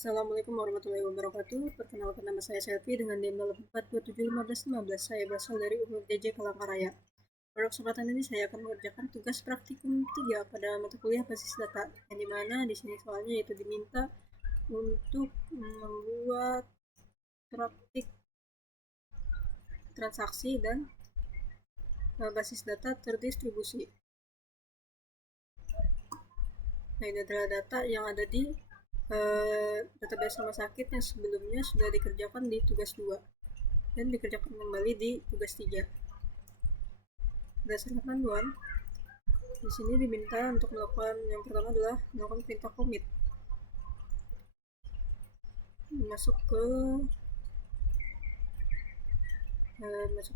Assalamualaikum warahmatullahi wabarakatuh. Perkenalkan, nama saya Selvi dengan NIM 04271515. Saya berasal dari UMJJ Palangkaraya. Pada kesempatan ini saya akan mengerjakan tugas praktikum 3 pada mata kuliah basis data, yang dimana di sini soalnya itu diminta untuk membuat praktik transaksi dan basis data terdistribusi. Nah, ini adalah data yang ada di database rumah sakit yang sebelumnya sudah dikerjakan di tugas 2 dan dikerjakan kembali di tugas 3. Berdasarkan panduan, di sini diminta untuk melakukan yang pertama adalah melakukan perintah commit. Masuk ke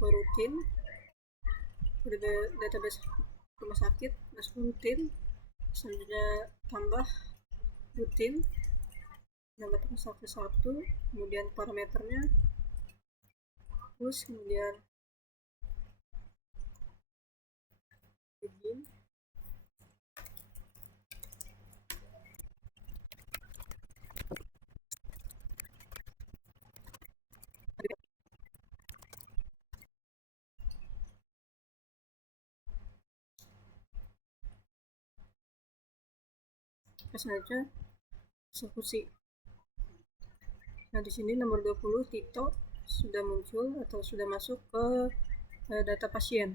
rutin ke database rumah sakit, masuk ke rutin, selanjutnya tambah rutin, nama transaksi 1, kemudian parameternya, terus kemudian begin. Selanjutnya eksekusi. Nah, di sini nomor 20 Tito sudah muncul atau sudah masuk ke data pasien.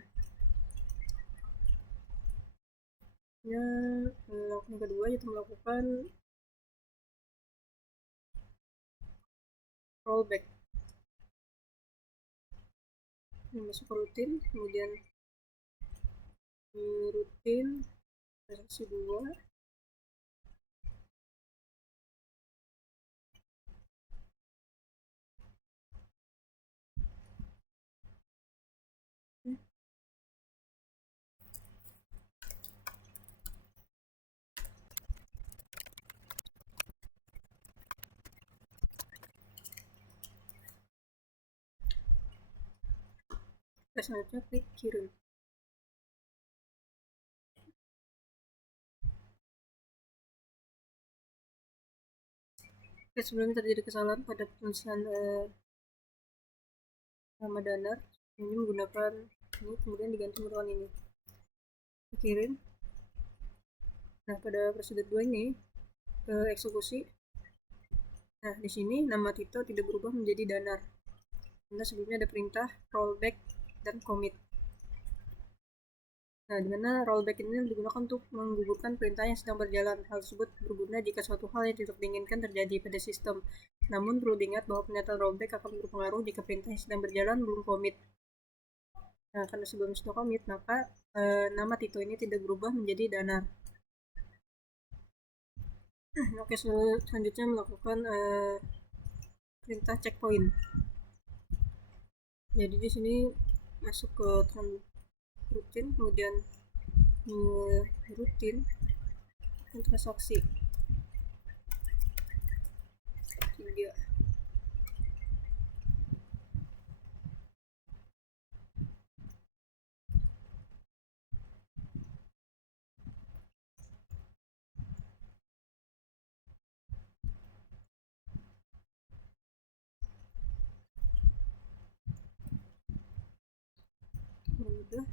Langkah kedua yaitu melakukan rollback. Masuk ke rutin, kemudian rutin versi 2, selanjutnya klik kirim. Sebelumnya terjadi kesalahan pada penulisan nama danar, ini menggunakan ini, kemudian diganti menggunakan ini, kirim. Nah, pada prosedur 2 ini eksekusi. Nah, di sini nama Tito tidak berubah menjadi danar karena sebelumnya ada perintah rollback dan commit. Nah, dimana rollback ini digunakan untuk menggugurkan perintah yang sedang berjalan. Hal tersebut berguna jika suatu hal yang tidak diinginkan terjadi pada sistem. Namun perlu diingat bahwa pernyataan rollback akan berpengaruh jika perintah yang sedang berjalan belum commit. Nah, karena sebelum sudah commit, maka nama Tito ini tidak berubah menjadi danar. Oke, selanjutnya melakukan perintah checkpoint. Jadi di sini masuk ke rutin, kemudian rutin transaksi 3. Mudah.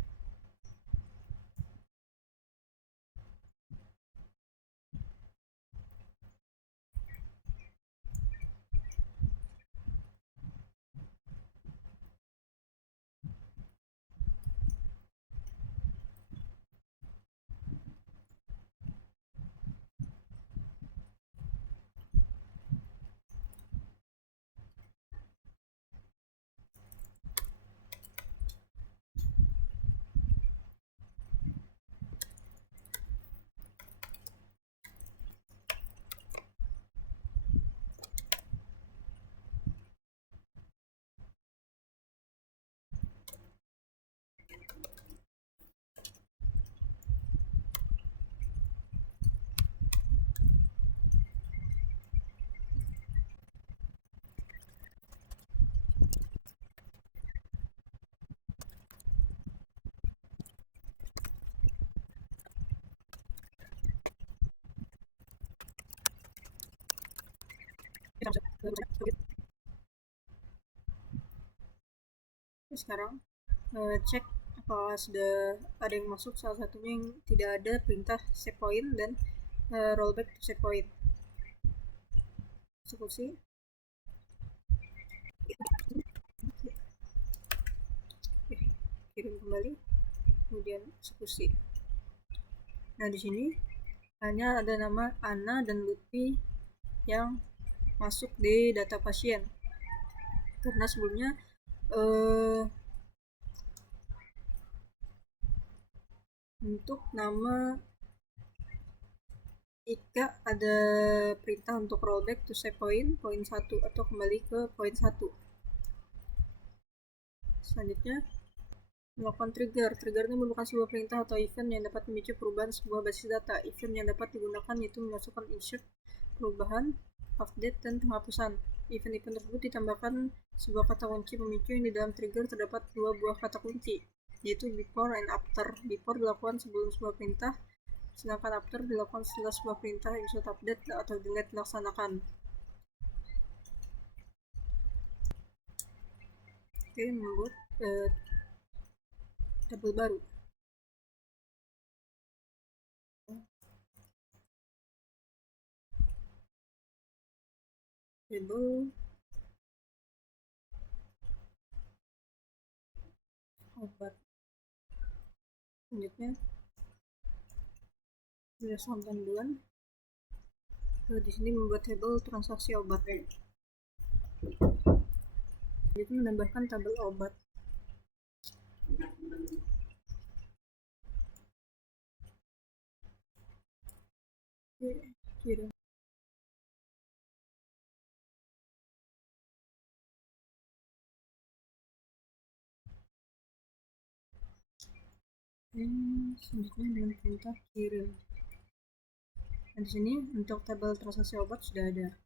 Sekarang cek apakah sudah ada yang masuk, salah satunya yang tidak ada perintah set point dan rollback to set point. Eksekusi. Kirim kembali, kemudian eksekusi. Nah, di sini hanya ada nama Ana dan Lutfi yang masuk di data pasien, karena sebelumnya untuk nama Ika ada perintah untuk rollback to set point 1 atau kembali ke poin 1. Selanjutnya melakukan trigger. Trigger ini merupakan sebuah perintah atau event yang dapat memicu perubahan sebuah basis data. Event yang dapat digunakan yaitu memasukkan insert, perubahan, update, dan penghapusan. Event-event tersebut ditambahkan sebuah kata kunci pemicu yang di dalam trigger terdapat dua buah kata kunci, yaitu before and after. Before dilakukan sebelum sebuah perintah, sedangkan after dilakukan setelah sebuah perintah insert, update, atau delete dilaksanakan. Oke, membuat tabel baru. Tabel obat. Selanjutnya berdasarkan bulan, di sini membuat tabel transaksi obat. Jadi menambahkan tabel obat. Kirim. Selanjutnya dengan perintah kirim. Nah, di sini untuk tabel transaksi obat sudah ada.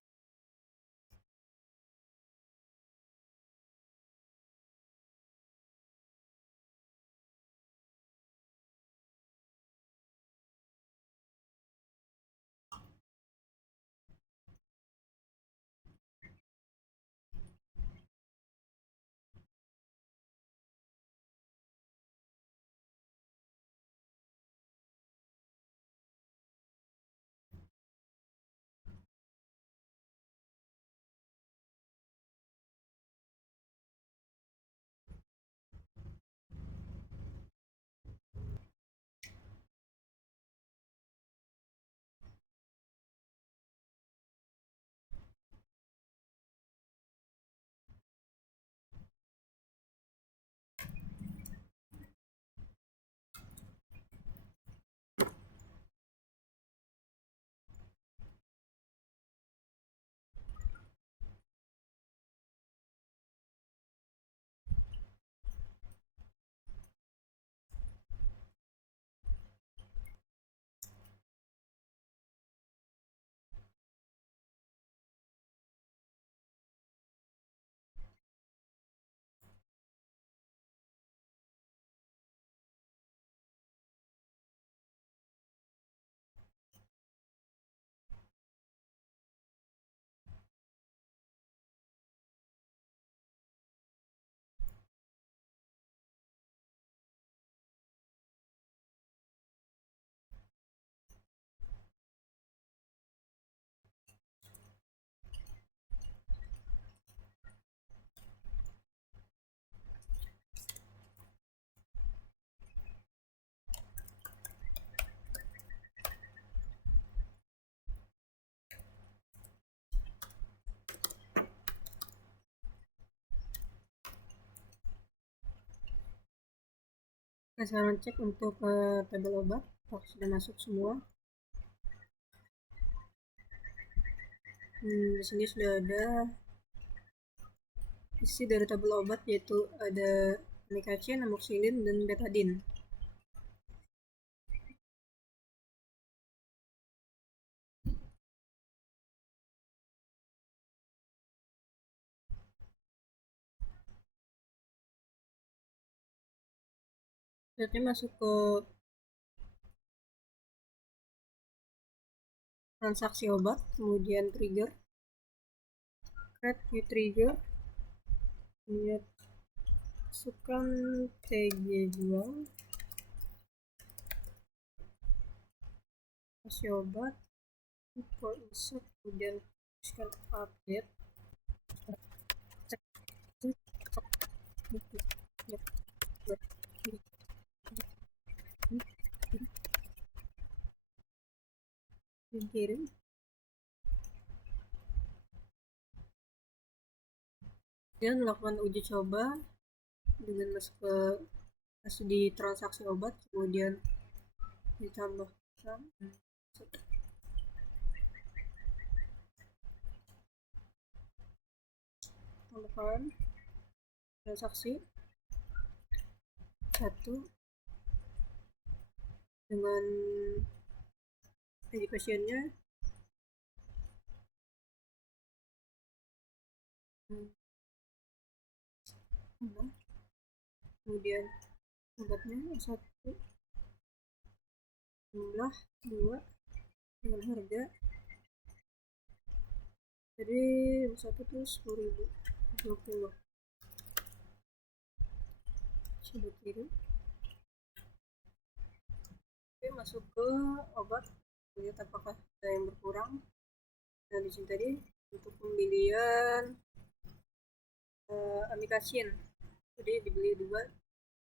Nah, saya cek untuk tabel obat, apakah sudah masuk semua. Di sini sudah ada isi dari tabel obat, yaitu ada amikacin, amoxicillin, dan betadine. Selanjutnya masuk ke transaksi obat, kemudian trigger. Red new trigger, kemudian masukkan TG2, kasih obat, import insert, kemudian masukkan update, kirim. Kemudian melakukan uji coba dengan masuk di transaksi obat, kemudian ditambahkan transaksi 1 dengan ID pasiennya kemudian obatnya 1, jumlah 2 dengan harga, jadi 1 itu 10.020. Sudah kirim. Oke, masuk ke obat, lihat apakah ada yang berkurang. Nah, di sini tadi untuk pembelian amikacin, jadi dibeli 2,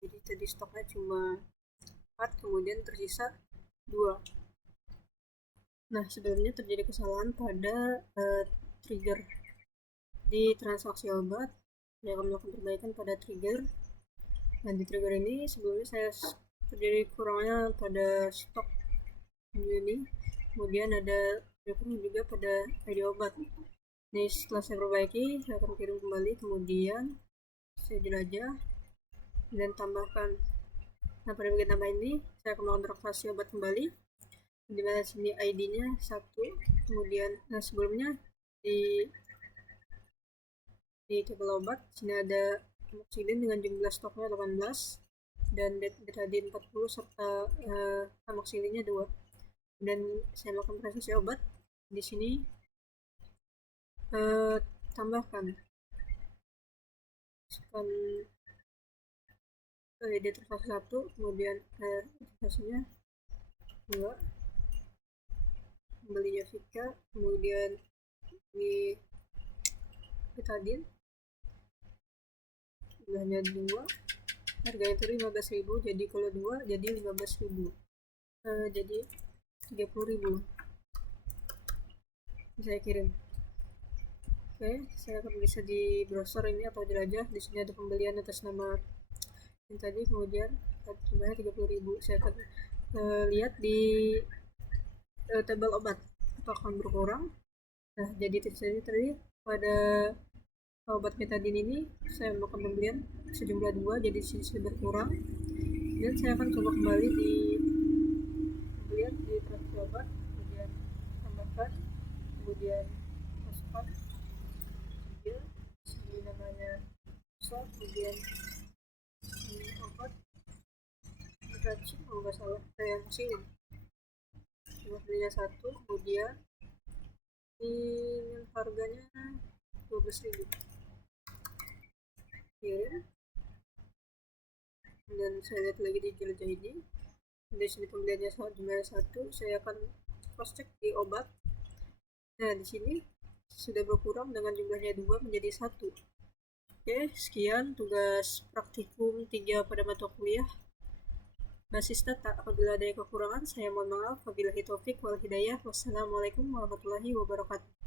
jadi tadi stoknya cuma 4, kemudian tersisa 2. Nah, sebelumnya terjadi kesalahan pada trigger di transaksi obat. Saya akan melakukan perbaikan pada trigger. Nah, di trigger ini sebelumnya saya terjadi kurangnya pada stok ini, kemudian ada kurang juga pada ID obat. Ini setelah saya perbaiki, saya akan kirim kembali, kemudian saya jelajah dan tambahkan. Nah, pada bagian tambah ini saya akan melakukan transaksi obat kembali, di mana sini ID-nya 1, kemudian sebelumnya di tabel obat sini ada amoxicillin dengan jumlah stoknya 18 dan betadine 40 serta amoxicillinnya 2. Dan saya melakukan transaksi obat di sini, tambahkan di transaksi 1, kemudian transaksinya 2, beli Yavika, kemudian di betadine jumlahnya 2, harganya itu 15.000, jadi kalau 2 jadi 15.000, jadi 30.000. Saya kirim. Oke, saya akan bisa di browser ini atau jelajah. Di sini ada pembelian atas nama yang tadi, kemudian jumlahnya 30.000. Saya akan lihat di tabel obat apakah berkurang. Nah, jadi tadi pada obat betadine ini saya melakukan pembelian sejumlah 2, jadi sini sudah berkurang. Dan saya akan coba kembali di pembelian di transaksi obat, kemudian tambahkan, kemudian masukkan sini namanya besar, kemudian ini obat amikacin kalau nggak salah, yang sini belinya 1, kemudian ini harganya 12.000. Kirim. Dan saya lihat lagi di jelajah ini, di sini pembeliannya jumlahnya 1, saya akan cross check di obat. Nah, di sini sudah berkurang dengan jumlahnya 2 menjadi 1. Oke, sekian tugas praktikum 3 pada mata kuliah basis data. Apabila ada yang kekurangan, saya mohon maaf. Wabillahi taufik wal hidayah. Wassalamualaikum warahmatullahi wabarakatuh.